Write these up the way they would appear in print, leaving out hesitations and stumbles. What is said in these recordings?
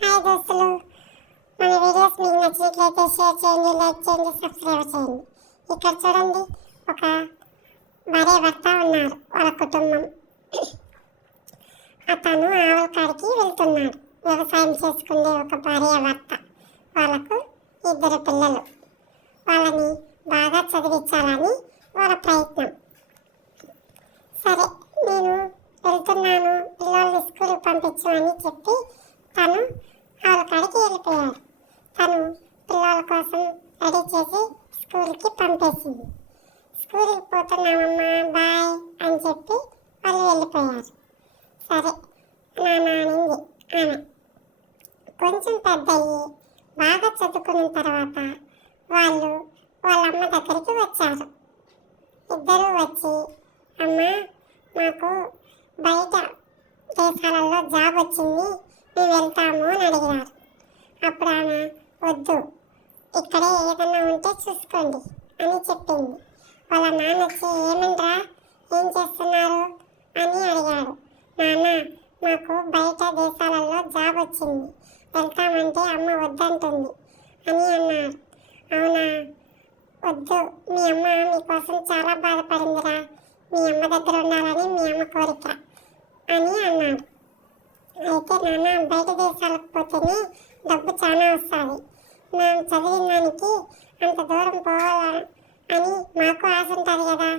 Hi దోస్తులు, మన videos మీకు నచ్చినట్లయితే షేర్ చేయండి, లైక్ చేయండి, సబ్స్క్రైబ్ చేయండి. ఇక్కడ చూడండి, ఒక భార్య భర్త ఉన్నారు. వాళ్ళ కుటుంబం అతను ఆవుల కాడికి వెళ్తున్నాడు. వ్యవసాయం చేసుకునే ఒక భార్య భర్త. వాళ్ళకు 2 పిల్లలు. వాళ్ళని బాగా చదివించాలని వాళ్ళ ప్రయత్నం. సరే, నేను వెళ్తున్నాను, పిల్లల్ని స్కూల్కి పంపించు అని చెప్పి తను ఆవుల కాడికి వెళ్ళిపోయాడు. తను పిల్లల కోసం రెడీ చేసి స్కూల్కి పంపేసింది. స్కూల్కి పోతున్నామమ్మా, బాయ్ అని చెప్పి వాళ్ళు వెళ్ళిపోయారు. సరే నాన్న అనింది ఆమె. కొంచెం పెద్దయ్యి బాగా చదువుకున్న తర్వాత వాళ్ళు వాళ్ళ అమ్మ దగ్గరికి వచ్చారు. ఇద్దరూ వచ్చి, అమ్మ మాకు బయట దేశాలలో జాబ్ వచ్చింది, మేము వెళ్తాము అని అడిగారు. అప్పుడు ఆమె, వద్దు, ఇక్కడే ఏదన్నా ఉంటే చూసుకోండి అని చెప్పింది. వాళ్ళ నాన్న వచ్చి, ఏమండ్రా, ఏం చేస్తున్నారు అని అడిగాడు. నాన్న, మాకు బయట దేశాలలో జాబ్ వచ్చింది, వెళ్తామంటే అమ్మ వద్దంటుంది అని అన్నారు. అవునా, వద్దు, మీ అమ్మ మీకోసం చాలా బాధపడిందిరా, మీ అమ్మ దగ్గర ఉండాలని మీ అమ్మ కోరిక అని అన్నాడు. అయితే నాన్న, బయట దేశాలకు పోతేనే డబ్బు చాలా వస్తుంది, మేము చదివిన దానికి అంత దూరం పోవాలా అని మాకు ఆశ ఉంటుంది కదా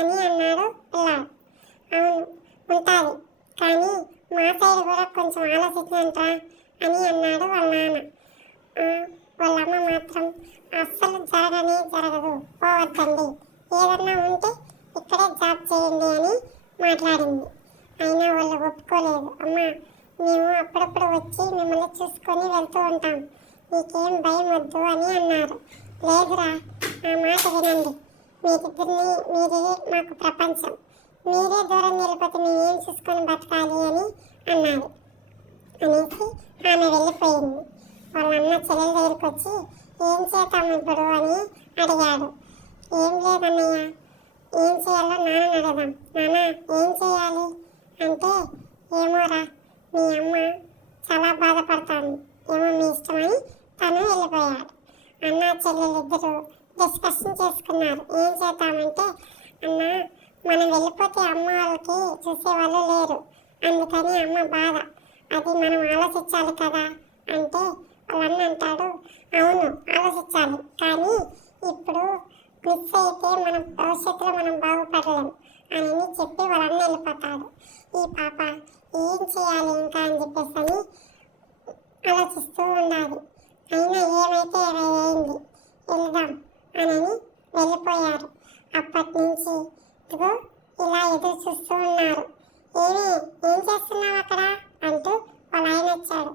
అని అన్నాడు పిల్లాడు. అవును ఉంటుంది, కానీ మా సైడ్ కూడా కొంచెం ఆలోచించంట్రా అని అన్నాడు వాళ్ళ నాన్న. వాళ్ళ అమ్మ మాత్రం అస్సలు జరగదు, పోవద్దండి, ఏదన్నా ఉంటే ఇక్కడే జాబ్ చేయండి అని మాట్లాడింది. అయినా వాళ్ళు ఒప్పుకోలేదు. అమ్మ, మేము అప్పుడప్పుడు వచ్చి మిమ్మల్ని చూసుకొని వెళ్తూ ఉంటాం, మీకేం భయం వద్దు అని అన్నారు. లేదురా, ఆ మాట వినండి, మీరే మాకు ప్రపంచం, మీరే దూరం వెళ్ళిపోతే మేమేం చూసుకొని బతకాలి అని అన్నారు. అనేసి ఆమె వెళ్ళిపోయింది. వాళ్ళ అన్న చెల్లెల దగ్గరికి వచ్చి, ఏం చేద్దాం ఇప్పుడు అని అడిగాడు. ఏం లేదన్నయ్య, ఏం చేయాలో నాన్న అడగదాం. నాన్న, ఏం చేయాలి అంటే, ఏమోరా, మీ అమ్మ చాలా బాధపడతాను, ఏమో మీ ఇష్టమని తను వెళ్ళిపోయాడు. అన్న చెల్లెలు ఇద్దరు డిస్కషన్ చేసుకున్నారు. ఏం చేద్దామంటే, అన్న, మనం వెళ్ళిపోతే అమ్మ వాళ్ళకి చూసేవాళ్ళు లేరు, అందుకని అమ్మ బాధ, అది మనం ఆలోచించాలి కదా అంటే, వాళ్ళన్న అంటాడు, అవును ఆలోచించాలి, కానీ ఇప్పుడు మిస్ అయితే మన భవిష్యత్తులో మనం బాగుపడలేం అని చెప్పి వాళ్ళన్న వెళ్ళిపోతాడు. ఈ పాప ఏం చేయాలి ఇంకా అని చెప్పేసి అని ఆలోచిస్తూ ఉండాలి. అయినా ఏమైతే అయింది, వెళ్దాం అని వెళ్ళిపోయారు. అప్పటి నుంచి ఇదిగో ఇలా ఎదురు చూస్తూ ఉన్నారు. ఏం చేస్తున్నావు అక్కడ అంటూ వాళ్ళ ఆయన వచ్చాడు.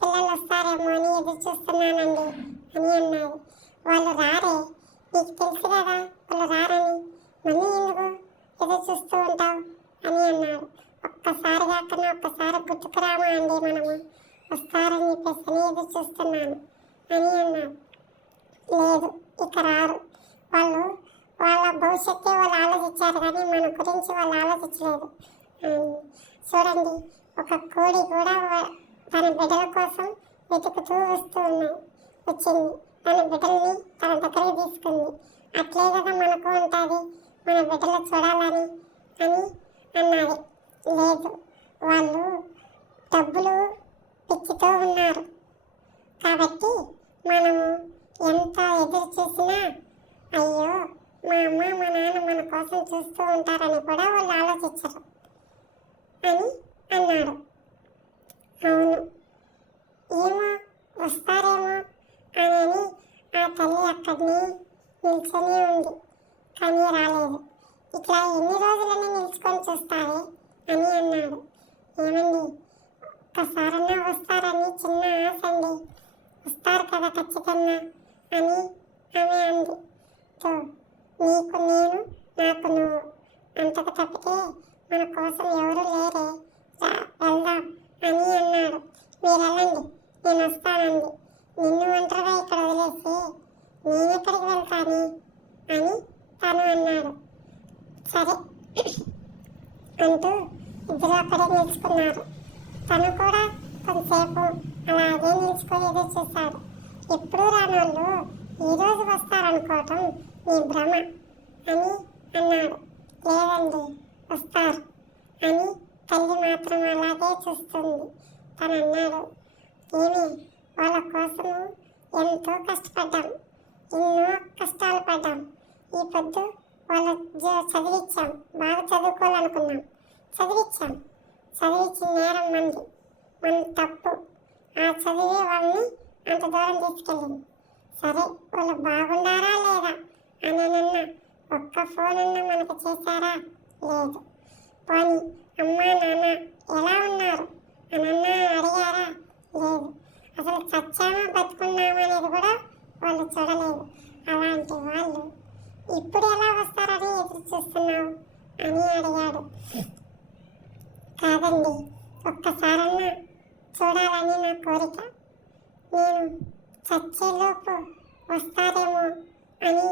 పిల్లలు వస్తారేమో అని ఎదురు చూస్తున్నానండి అని అన్నారు. వాళ్ళు రారే, నీకు తెలుసు కదా వాళ్ళు రారని, మళ్ళీ ఎందుకు ఎదురు చూస్తూ ఉంటావు అని అన్నాడు. ఒక్కసారి కాకుండా ఒక్కసారి గుర్తుకురామా అండి, మనము వస్తారని చెప్పేసి ఎదురు చూస్తున్నాను అని అన్నాడు. లేదు, ఇక రారు, వాళ్ళు వాళ్ళ భవిష్యత్తే వాళ్ళు ఆలోచించారు కానీ మన గురించి వాళ్ళు ఆలోచించలేదు. చూడండి, ఒక కోడి కూడా తన బిడ్డల కోసం వెతుకుతూ వచ్చింది, తన బిడ్డల్ని తన దగ్గరికి తీసుకుంది. అట్లే కదా మనకు ఉంటుంది, మన బిడ్డలు చూడాలని అని అన్నది. లేదు, వాళ్ళు డబ్బులు పిచ్చితో ఉన్నారు కాబట్టి మనము ఎంత ఎదురు చూసినా, అయ్యో మా అమ్మ మా నాన్న మన కోసం చూస్తూ ఉంటారని కూడా వాళ్ళు ఆలోచించరు అని అన్నాడు. అవును, ఏమో వస్తారేమో అని ఆ తల్లి అక్కడిని నిల్చొని ఉంది, కానీ రాలేదు. ఇట్లా ఎన్ని రోజులని నిల్చుకొని చూస్తావే అని అన్నాడు. ఏమండి, ఒక్కసారన్నా వస్తారని చిన్న ఆశ అండి, వస్తారు కదా ఖచ్చితంగా అని ఆమె అంది. నీకు నేను, నాకు నువ్వు, అంతకు తప్పితే మన కోసం ఎవరు లేరే, వెళ్దాం అని అన్నాడు. మీరు వెళ్ళండి, నేను వస్తానండి, నిన్ను ఒంటరిగా ఇక్కడ వదిలేసి నేనెక్కడికి వెళ్తాను అని తను అన్నాడు. సరే అంటూ ఇద్దరు అక్కడే నిలుచుకున్నారు. తను కూడా కొంతసేపు అలాగే నిలుచుకొని ఎదురు చూశాడు. ఎప్పుడూ రానోళ్ళు ఈరోజు వస్తారనుకోవటం మీ భ్రమ అని అన్నాడు. లేదండి, వస్తారు అని తల్లి మాత్రం అలాగే చూస్తుంది. తను అన్నాడు, ఏమి వాళ్ళ కోసము ఎంతో కష్టపడ్డాం, ఎన్నో కష్టాలు పడ్డాం. ఈ పొద్దు వాళ్ళ చదివించాం, బాగా చదువుకోవాలనుకున్నాం, చదివించాం. చదివించిన నేరం మన తప్పు. ఆ చదివే వాళ్ళని అంత దూరం తీసుకెళ్ళింది. సరే, వాళ్ళు బాగున్నారా లేదా అనన్న ఒక్క ఫోన్ అన్నా మనకు చేశారా? లేదు. పోనీ అమ్మా నాన్న ఎలా ఉన్నారు అనన్నా అడిగారా? లేదు. అసలు చచ్చామా బతుకున్నామా అనేది కూడా వాళ్ళు చూడలేదు. అలాంటి వాళ్ళు ఇప్పుడు ఎలా వస్తారని ఎదురు చూస్తున్నావు అని అడిగాడు. కాదండి, ఒక్కసారన్నా చూడాలని నా కోరిక. నేను చచ్చేలోపు వస్తారేమో అని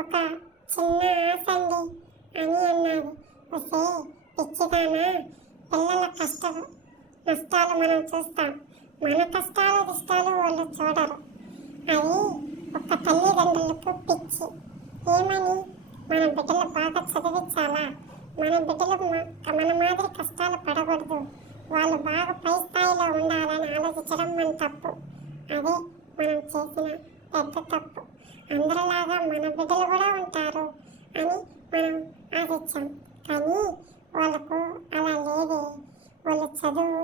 ఒక చిన్న ఆశ అండి అని అన్నాడు. వస్తే పిచ్చిదానా, పిల్లల నష్టాలు మనం చూస్తాం, మన కష్టాలు ఇష్టాలు వాళ్ళు చూడరు. అది ఒక తల్లిదండ్రులకు పిచ్చి. ఏమని? మన బిడ్డలు బాగా చదివించాలా, మన బిడ్డలు మన మాదిరి కష్టాలు పడకూడదు, వాళ్ళు బాగా పై స్థాయిలో ఉండాలని ఆలోచించడం మన తప్పు. అదే మనం చేసిన పెద్ద తప్పు. అందరిలాగా మన బిడ్డలు కూడా ఉంటారు అని మనం ఆశించాం. కానీ వాళ్ళకు అలా లేదే. వాళ్ళు చదువు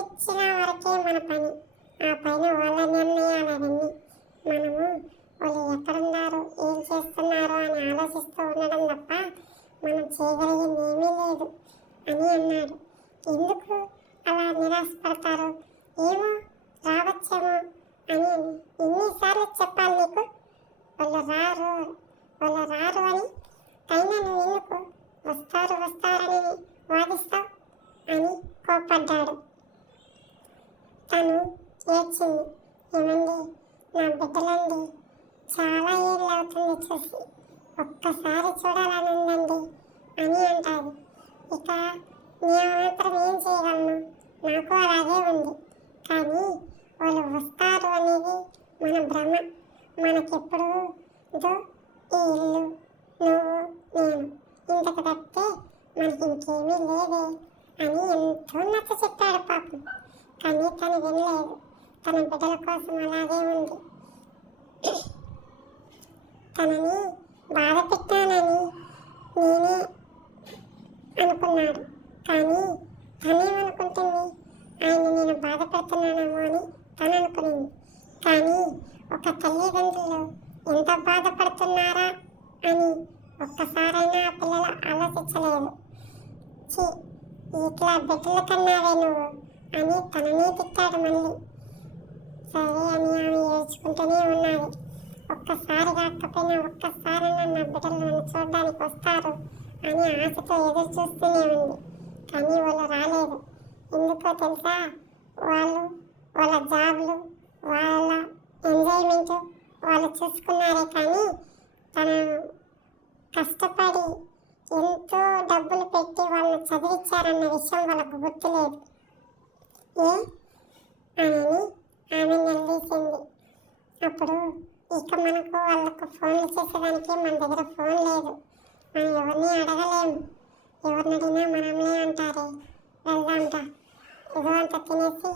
ఇచ్చిన వరకే మన పని. ఆ పైన వాళ్ళ నిర్ణయాలవన్నీ. మనము వాళ్ళు ఎక్కడున్నారు, ఏం చేస్తున్నారు అని ఆలోచిస్తూ ఉండడం తప్ప మనం చేయగలిగింది ఏమీ లేదు అని అన్నాడు. ఎందుకు అలా నిరాశపడతారు? ఏమో, రావచ్చేమో అని ఎన్నిసార్లు చెప్పాలి నీకు? వాళ్ళు రారు అని. అయినా నువ్వు ఎందుకు వస్తారని వాదిస్తావు అని కోపడ్డాడు. తను ఏడ్చింది. ఏమండి, నా బిడ్డలండి, చాలా ఏళ్ళు అవుతుంది చూసి, ఒక్కసారి చూడాలని ఉందండి అని అంటారు. ఇక నేను మాత్రం ఏం చేయగలను? నాకు అలాగే ఉంది. కానీ వాళ్ళు వస్తారు అనేది మన భ్రమ. మనకెప్పుడు ఇదో ఈ ఇల్లు, నువ్వు, నేను, ఇంతకు తప్పితే మనకి ఇంకేమీ లేదే అని ఎంతో నచ్చ చెప్పాడు పాపం. కానీ తను వినలేదు. తన బిడ్డల కోసం అలాగే ఉంది. తనని బాధ పెట్టానని నేనే అనుకున్నాడు. కానీ తనేమనుకుంటుంది? ఆయన నేను బాధ పెడుతున్నానేమో అని తను అనుకునింది. కానీ ఒక తల్లిదండ్రులు ఎంత బాధపడుతున్నారా అని ఒక్కసారైనా ఆ పిల్లలు ఆలోచించలేదు. ఇట్లా బిడ్డల కన్నావే నువ్వు అని తననే తిట్టాడు మళ్ళీ. సరే అని ఆమె ఏడ్చుకుంటూనే ఉన్నది. ఒక్కసారి కాకపోయినా ఒక్కసారైనా నా బిడ్డలు నన్ను చూడడానికి వస్తారు అని ఆశతో ఎదురు చూస్తూనే ఉంది. కానీ వాళ్ళు రాలేదు. ఎందుకో తెలుసా? వాళ్ళ జాబ్లు, వాళ్ళ ఎంజాయ్మెంట్ వాళ్ళు చూసుకున్నారే కానీ తను కష్టపడి ఎంతో డబ్బులు పెట్టి వాళ్ళని చదివించారన్న విషయం వాళ్ళకు గుర్తులేదు. అని ఆమె నిలదీసింది. అప్పుడు ఇక మనకు వాళ్ళకు ఫోన్లు చేసేదానికి మన దగ్గర ఫోన్ లేదు. మనం ఎవరిని అడగలేము. ఎవరిని అడిగినా మనమే అంటారే, వెళ్దాంట, ఏదో అంత తినేసి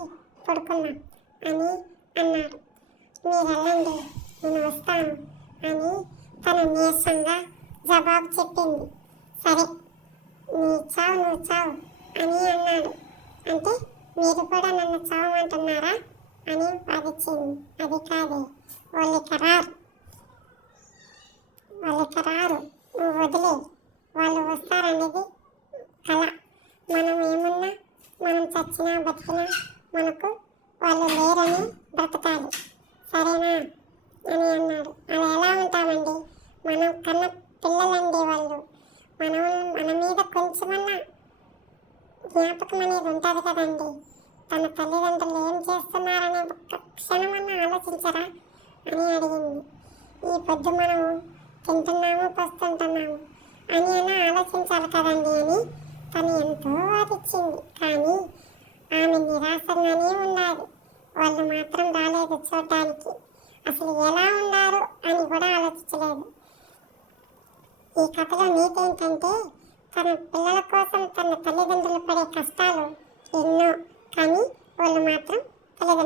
పడుకున్నాం అని అన్నాడు. మీరు వెళ్ళండి, నేను వస్తాను అని తను నీరసంగా జవాబు చెప్పింది. సరే, నువ్వు చావు అని అన్నాడు. అంటే మీరు కూడా నన్ను చావమంటున్నారా అని వాదించింది. అది కాదే, వాళ్ళకి రారు, నువ్వు వదిలే, వాళ్ళు వస్తారనేది కళ. మనం ఏమున్నా, మనం చచ్చినా బతికినా మనకు వాళ్ళు లేరని బ్రతకాలి, సరేనా అని అన్నాడు. అలా ఎలా ఉంటామండి? మనం కన్న పిల్లలండి వాళ్ళు. మన మీద కొంచెమన్నా జ్ఞాపకం అనేది ఉంటుంది కదండి. తన తల్లిదండ్రులు ఏం చేస్తున్నారనే ఒక్క క్షణమన్నా ఆలోచించరా అని అడిగింది. ఈ పొద్దు మనం తింటున్నాము, పస్తుంటున్నాము అని అయినా ఆలోచించాలి కదండి అని తను ఎంతో వాదించింది. కానీ ఆమె నిరాశ వాళ్ళు మాత్రం రాలేదు చూడటానికి. అసలు ఎలా ఉన్నారు అని కూడా ఆలోచించలేదు. ఈ కథలో నీతి ఏంటంటే, తన పిల్లల కోసం తన తల్లిదండ్రులు పడే కష్టాలు ఎన్నో, కానీ వాళ్ళు మాత్రం తల్లిదండ్రులు